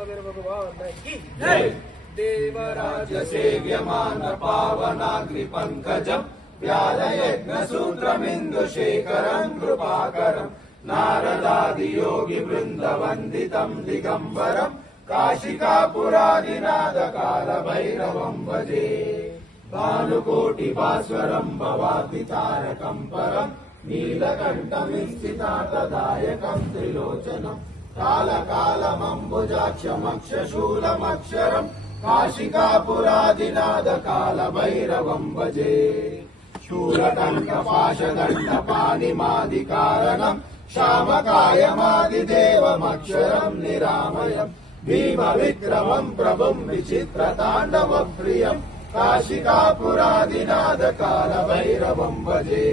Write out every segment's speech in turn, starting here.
कालभैरव भगवान की जय। देवराज सेव्यमान पावनाग्नि पंकजम व्यालयज्ञ सूत्रमिन्दुशेखरं कृपाकरं नारदादि योगी वृंद वंदितं दिगंबरं काशिकापुरादिनाद कालभैरवं भजे। भानुकोटि भास्वरं भवाब्धि तारकं परं नीलकण्ठं स्थितार्थदायकं त्रिलोचनं कालकालमम्बुजाक्षमक्षशूलमक्षरं काशिकापुरादिनाद कालभैरवं भजे। शूलकण्ठपाशदण्डपाणिमादिकारणं श्यामकायमादिदेवमक्षरं निरामयं भीमविक्रमं प्रभुं विचित्रताण्डवप्रियं काशिकापुरादिनाद कालभैरवं भजे।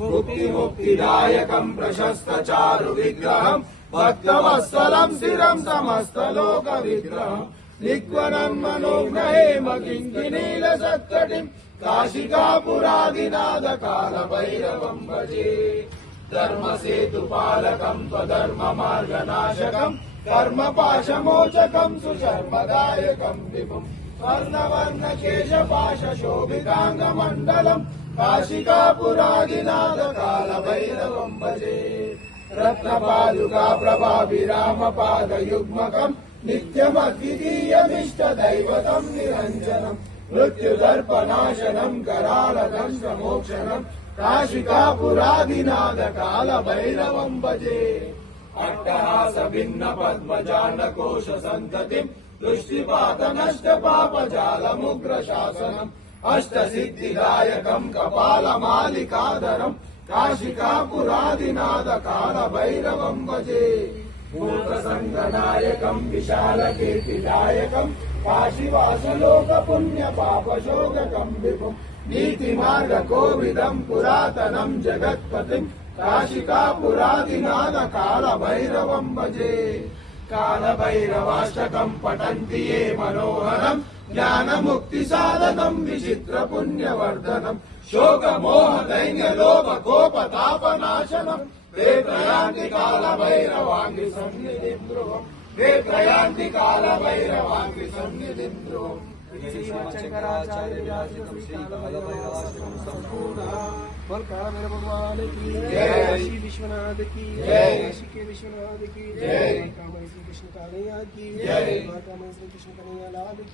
मुक्तिमुक्तिदायकं प्रशस्तचारु विग्रहं भक्तवत्सलं स्थिरं समस्तलोकविग्रहं निक्वनं मनोज्ञहेम किङ्किणीलसत्तटिं काशिकापुरादिनाद कालभैरवं भजे। धर्मसेतुपालकं स्वधर्ममार्गनाशकं कर्मपाशमोचकं सुशर्मदायकं विभुं स्वर्णवर्णकेशपाशशोभिताङ्गमण्डलं काशिकापुरादिनाद कालभैरवं भजे। रत्नपादुका प्रभाभिरामपादयुग्मकं नित्यमद्वितीयमिष्टदैवतं निरञ्जनं मृत्युदर्पनाशनं करालदंशमोक्षणं काशिकापुरादिनाद कालभैरवं भजे। अट्टहास भिन्न पद्मजालकोश सन्ततिं दृष्टिपातनष्टपापजालमुग्रशासनम् अष्टसिद्धिदायकं कपालमालिकाधरं काशिकापुरादिनाद कालभैरवं भजे। भूतसङ्गनायकं विशालकीर्तिदायकं काशीवासलोकपुण्यपापशोककं विभुं नीतिमार्गकोविदं पुरातनं जगत्पतिं काशिकापुरादिनाद कालभैरवं भजे। कालभैरवाष्टकं पठन्ति ये मनोहरं ज्ञानमुक्तिसाधनं विचित्रपुण्यवर्धनं शोकमोहदैन्यलोभकोपतापनाशनं ते प्रयान्ति कालभैरवाङ्घ्रि सन्निधिं ध्रुवम् ते प्रयान्ति कालभैरवाङ्घ्रि सन्निधिं ध्रुवम्। शंकराचार्य विराजितं श्री कालभैरवाष्टकं संपूर्ण बोल कालभैरव भगवान की जय। श्री विश्वनाथ की जय। काशी के विश्वनाथ की जय। कामय श्री कृष्ण कान्हैया की जय। कामय श्री कृष्ण कन्हैया लाल की